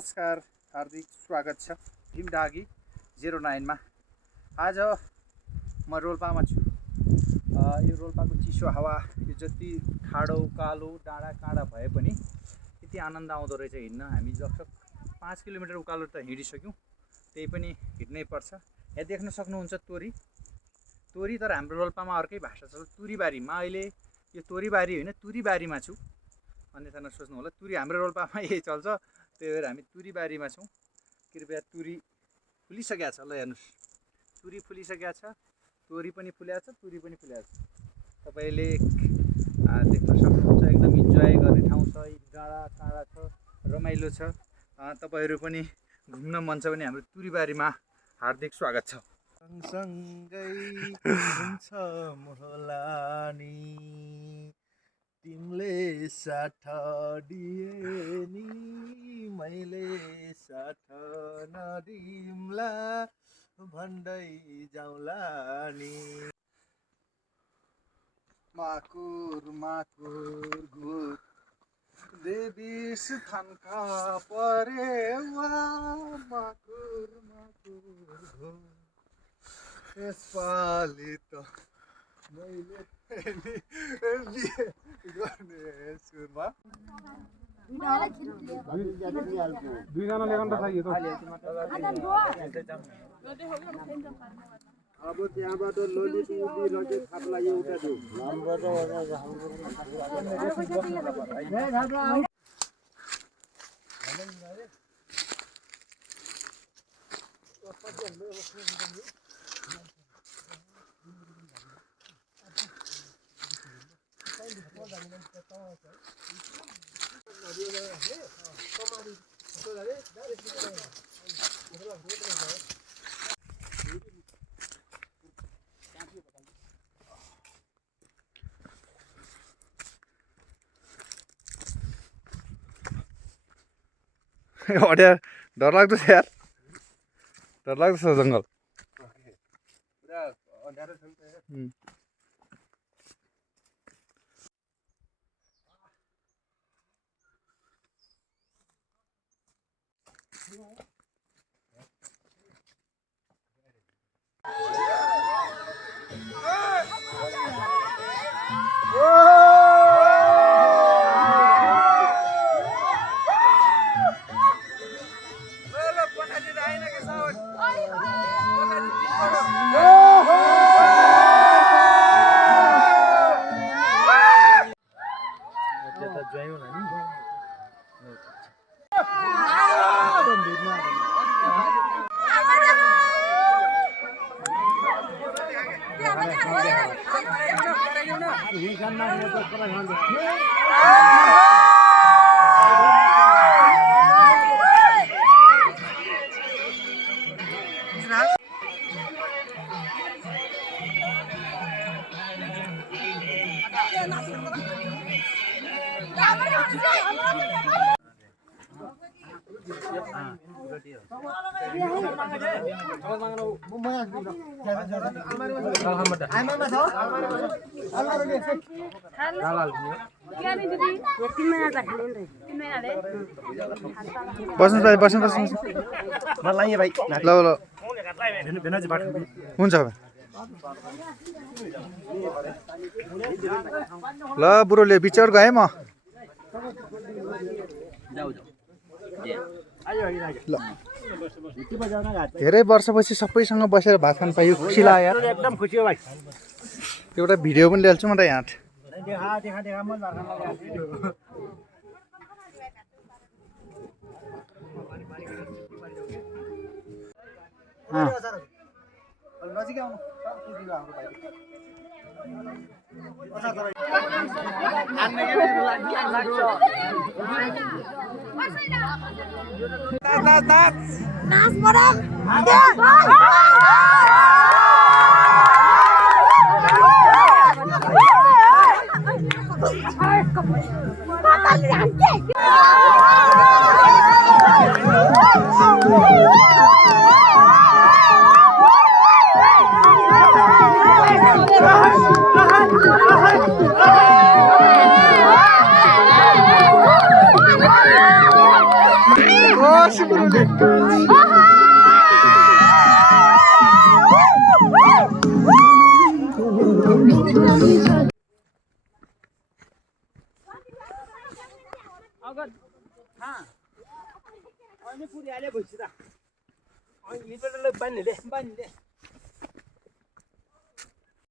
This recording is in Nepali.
नमस्कार, हार्दिक स्वागत छ टिम डागी 09 मा। आज म रोल्पामा छु। यो रोल्पाको चिसो हावा, यो जति खाडो कालो डाँडा काँडा भए पनि यति आनन्द आउँदो रहेछ हिँड्न। हामी लगभग 5 किलोमिटर उकालो त हिँडिसक्यौँ, त्यही पनि हिँड्नै पर्छ। यहाँ देख्न सक्नुहुन्छ तोरी, तर हाम्रो रोल्पामा अर्कै भाषा छ, तुरीबारीमा। अहिले यो तोरीबारी होइन, तुरीबारीमा छु, अन्यथा नसोच्नु होला। तुरी हाम्रो रोल्पामा यही चल्छ, त्यही भएर हामी तुरीबारीमा छौँ। कृपया तुरी फुलिसकेको छ, ल हेर्नुहोस्, तुरी फुलिसकेको छ, तोरी पनि फुलेको छ, तुरी पनि फुलेको छ। तपाईँले देख्न सक्नुहुन्छ, एकदम इन्जोय गर्ने ठाउँ छ, डाँडा काँडा छ, रमाइलो छ। तपाईँहरू पनि घुम्न मन छ भने हाम्रो तुरीबारीमा हार्दिक स्वागत छ। सँगसँगै हुन्छ मोहला नि, तिमीले साथ दिए नि, मैले साथ नदिम्ला भन्दै जाउँला नि। माकुर माकुर घुर देवी स्थानका परेवा, माकुर माकुर घुर यसपालि त मैले गर्ने सुरमा। दुईजना लेखन चाहिए तो अब त्यहाँबाट ललित उठी रकेट खाटलाई एउटा दिउ। अड्या डरलाग्दो छ यार, डरलाग्दो छ जङ्गल। पुरा अँध्यारो छ नि त यार। बस्नुहोस् मलाई भाइ ल ल हुन्छ ल बुढोले बिचौर गएँ म। ल धेरै वर्षपछि सबैसँग बसेर भात खान पाइयो, खुसी लाग्यो। एकदम खुसी हो भाइ। एउटा भिडियो पनि ल्याउँछु म त यहाँ। नजिकै आउनु हाम्रो भाइ। अगत हां अनि पुरी आले भइसरा अनि हिजोले बान्ने बान्ने